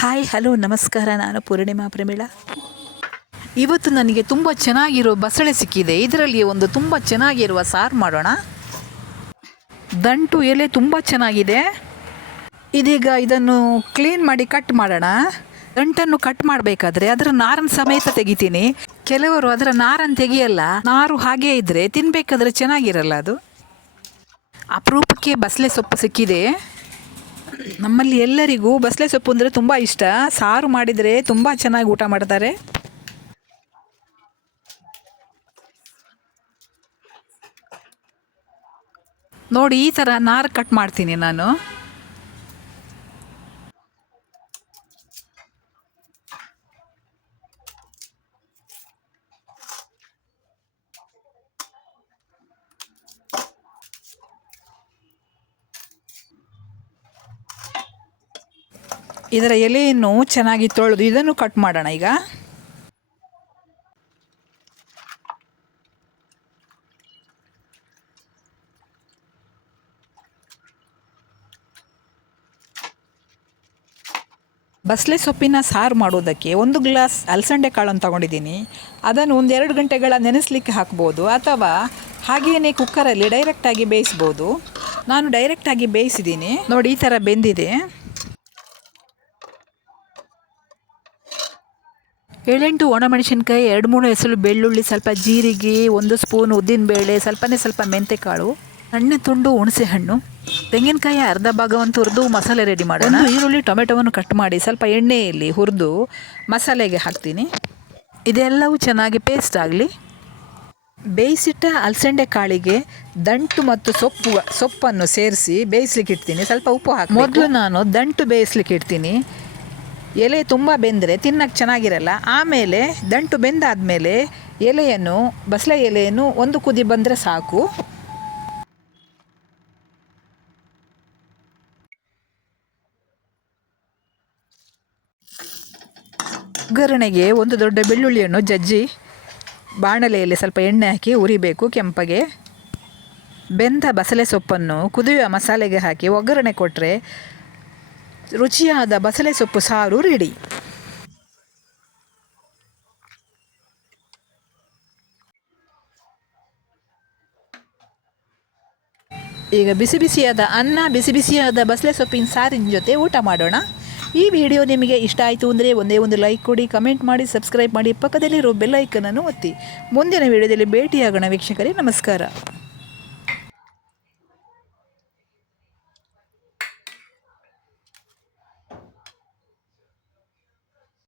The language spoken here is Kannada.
ಹಾಯ್ ಹಲೋ ನಮಸ್ಕಾರ, ನಾನು ಪೂರ್ಣಿಮಾ ಪ್ರಮೀಳಾ. ಇವತ್ತು ನನಗೆ ತುಂಬ ಚೆನ್ನಾಗಿರೋ ಬಸಳೆ ಸಿಕ್ಕಿದೆ. ಇದರಲ್ಲಿ ಒಂದು ತುಂಬ ಚೆನ್ನಾಗಿರುವ ಸಾರು ಮಾಡೋಣ. ದಂಟು ಎಲೆ ತುಂಬ ಚೆನ್ನಾಗಿದೆ. ಇದೀಗ ಇದನ್ನು ಕ್ಲೀನ್ ಮಾಡಿ ಕಟ್ ಮಾಡೋಣ. ದಂಟನ್ನು ಕಟ್ ಮಾಡಬೇಕಾದ್ರೆ ಅದರ ನಾರನ್ನು ಸಮೇತ ತೆಗಿತೀನಿ. ಕೆಲವರು ಅದರ ನಾರನ್ನು ತೆಗಿಯಲ್ಲ, ನಾರು ಹಾಗೇ ಇದ್ದರೆ ತಿನ್ನಬೇಕಾದ್ರೆ ಚೆನ್ನಾಗಿರಲ್ಲ ಅದು. ಅಪರೂಪಕ್ಕೆ ಬಸಳೆ ಸೊಪ್ಪು ಸಿಕ್ಕಿದೆ. ನಮ್ಮಲ್ಲಿ ಎಲ್ಲರಿಗೂ ಬಸಳೆ ಸೊಪ್ಪು ಅಂದರೆ ತುಂಬ ಇಷ್ಟ. ಸಾರು ಮಾಡಿದರೆ ತುಂಬ ಚೆನ್ನಾಗಿ ಊಟ ಮಾಡ್ತಾರೆ. ನೋಡಿ, ಈ ಥರ ನಾರು ಕಟ್ ಮಾಡ್ತೀನಿ ನಾನು. ಇದರ ಎಲೆಯನ್ನು ಚೆನ್ನಾಗಿ ತೊಳೆದು ಇದನ್ನು ಕಟ್ ಮಾಡೋಣ ಈಗ. ಬಸಳೆ ಸೊಪ್ಪಿನ ಸಾರು ಮಾಡೋದಕ್ಕೆ ಒಂದು ಗ್ಲಾಸ್ ಅಲಸಂಡೆ ಕಾಳನ್ನು ತಗೊಂಡಿದ್ದೀನಿ. ಅದನ್ನು ಒಂದೆರಡು ಗಂಟೆಗಳ ನೆನೆಸಲಿಕ್ಕೆ ಹಾಕ್ಬೋದು ಅಥವಾ ಹಾಗೆಯೇ ಕುಕ್ಕರಲ್ಲಿ ಡೈರೆಕ್ಟಾಗಿ ಬೇಯಿಸ್ಬೋದು. ನಾನು ಡೈರೆಕ್ಟಾಗಿ ಬೇಯಿಸಿದ್ದೀನಿ. ನೋಡಿ ಈ ಥರ ಬೆಂದಿದೆ. ಏಳೆಂಟು ಒಣಮೆಣಸಿನ್ಕಾಯಿ ಎರಡು ಮೂರು ಹೆಸರು ಬೆಳ್ಳುಳ್ಳಿ ಸ್ವಲ್ಪ ಜೀರಿಗೆ ಒಂದು ಸ್ಪೂನ್ ಉದ್ದಿನಬೇಳೆ ಸ್ವಲ್ಪನೇ ಸ್ವಲ್ಪ ಮೆಂತೆಕಾಳು ಸಣ್ಣ ತುಂಡು ಹುಣಸೆ ಹಣ್ಣು ತೆಂಗಿನಕಾಯಿ ಅರ್ಧ ಭಾಗವನ್ನು ತುರಿದು ಮಸಾಲೆ ರೆಡಿ ಮಾಡೋಣ. ಒಂದು ಈರುಳ್ಳಿ ಟೊಮೆಟೊವನ್ನು ಕಟ್ ಮಾಡಿ ಸ್ವಲ್ಪ ಎಣ್ಣೆಯಲ್ಲಿ ಹುರಿದು ಮಸಾಲೆಗೆ ಹಾಕ್ತೀನಿ. ಇದೆಲ್ಲವೂ ಚೆನ್ನಾಗಿ ಪೇಸ್ಟ್ ಆಗಲಿ. ಬೇಯಿಸಿಟ್ಟ ಅಲಸಂಡೆ ಕಾಳಿಗೆ ದಂಟು ಮತ್ತು ಸೊಪ್ಪು ಸೊಪ್ಪನ್ನು ಸೇರಿಸಿ ಬೇಯಿಸ್ಲಿಕ್ಕೆ ಇಡ್ತೀನಿ. ಸ್ವಲ್ಪ ಉಪ್ಪು ಹಾಕಿ ಮೊದಲು ನಾನು ದಂಟು ಬೇಯಿಸ್ಲಿಕ್ಕೆ ಇಡ್ತೀನಿ. ಎಲೆ ತುಂಬ ಬೆಂದರೆ ತಿನ್ನಕ್ಕೆ ಚೆನ್ನಾಗಿರಲ್ಲ. ಆಮೇಲೆ ದಂಟು ಬೆಂದಾದಮೇಲೆ ಎಲೆಯನ್ನು ಬಸಳೆ ಎಲೆಯನ್ನು ಒಂದು ಕುದಿ ಬಂದರೆ ಸಾಕು. ಒಗ್ಗರಣೆಗೆ ಒಂದು ದೊಡ್ಡ ಬೆಳ್ಳುಳ್ಳಿಯನ್ನು ಜಜ್ಜಿ ಬಾಣಲೆಯಲ್ಲಿ ಸ್ವಲ್ಪ ಎಣ್ಣೆ ಹಾಕಿ ಉರಿಬೇಕು ಕೆಂಪಗೆ. ಬೆಂದ ಬಸಳೆ ಸೊಪ್ಪನ್ನು ಕುದಿಯುವ ಮಸಾಲೆಗೆ ಹಾಕಿ ಒಗ್ಗರಣೆ ಕೊಟ್ಟರೆ ರುಚಿಯಾದ ಬಸಳೆ ಸೊಪ್ಪು ಸಾರು ರೆಡಿ ಈಗ ಬಿಸಿ ಬಿಸಿಯಾದ ಅನ್ನ, ಬಿಸಿ ಬಿಸಿಯಾದ ಬಸಳೆ ಸೊಪ್ಪಿನ ಸಾರಿನ ಜೊತೆ ಊಟ ಮಾಡೋಣ. ಈ ವಿಡಿಯೋ ನಿಮಗೆ ಇಷ್ಟ ಆಯಿತು ಅಂದರೆ ಒಂದೇ ಒಂದು ಲೈಕ್ ಕೊಡಿ ಕಮೆಂಟ್ ಮಾಡಿ ಸಬ್ಸ್ಕ್ರೈಬ್ ಮಾಡಿ, ಪಕ್ಕದಲ್ಲಿರೋ ಬೆಲ್ ಐಕನನ್ನು ಒತ್ತಿ. ಮುಂದಿನ ವಿಡಿಯೋದಲ್ಲಿ ಭೇಟಿಯಾಗೋಣ ವೀಕ್ಷಕರೇ, ನಮಸ್ಕಾರ.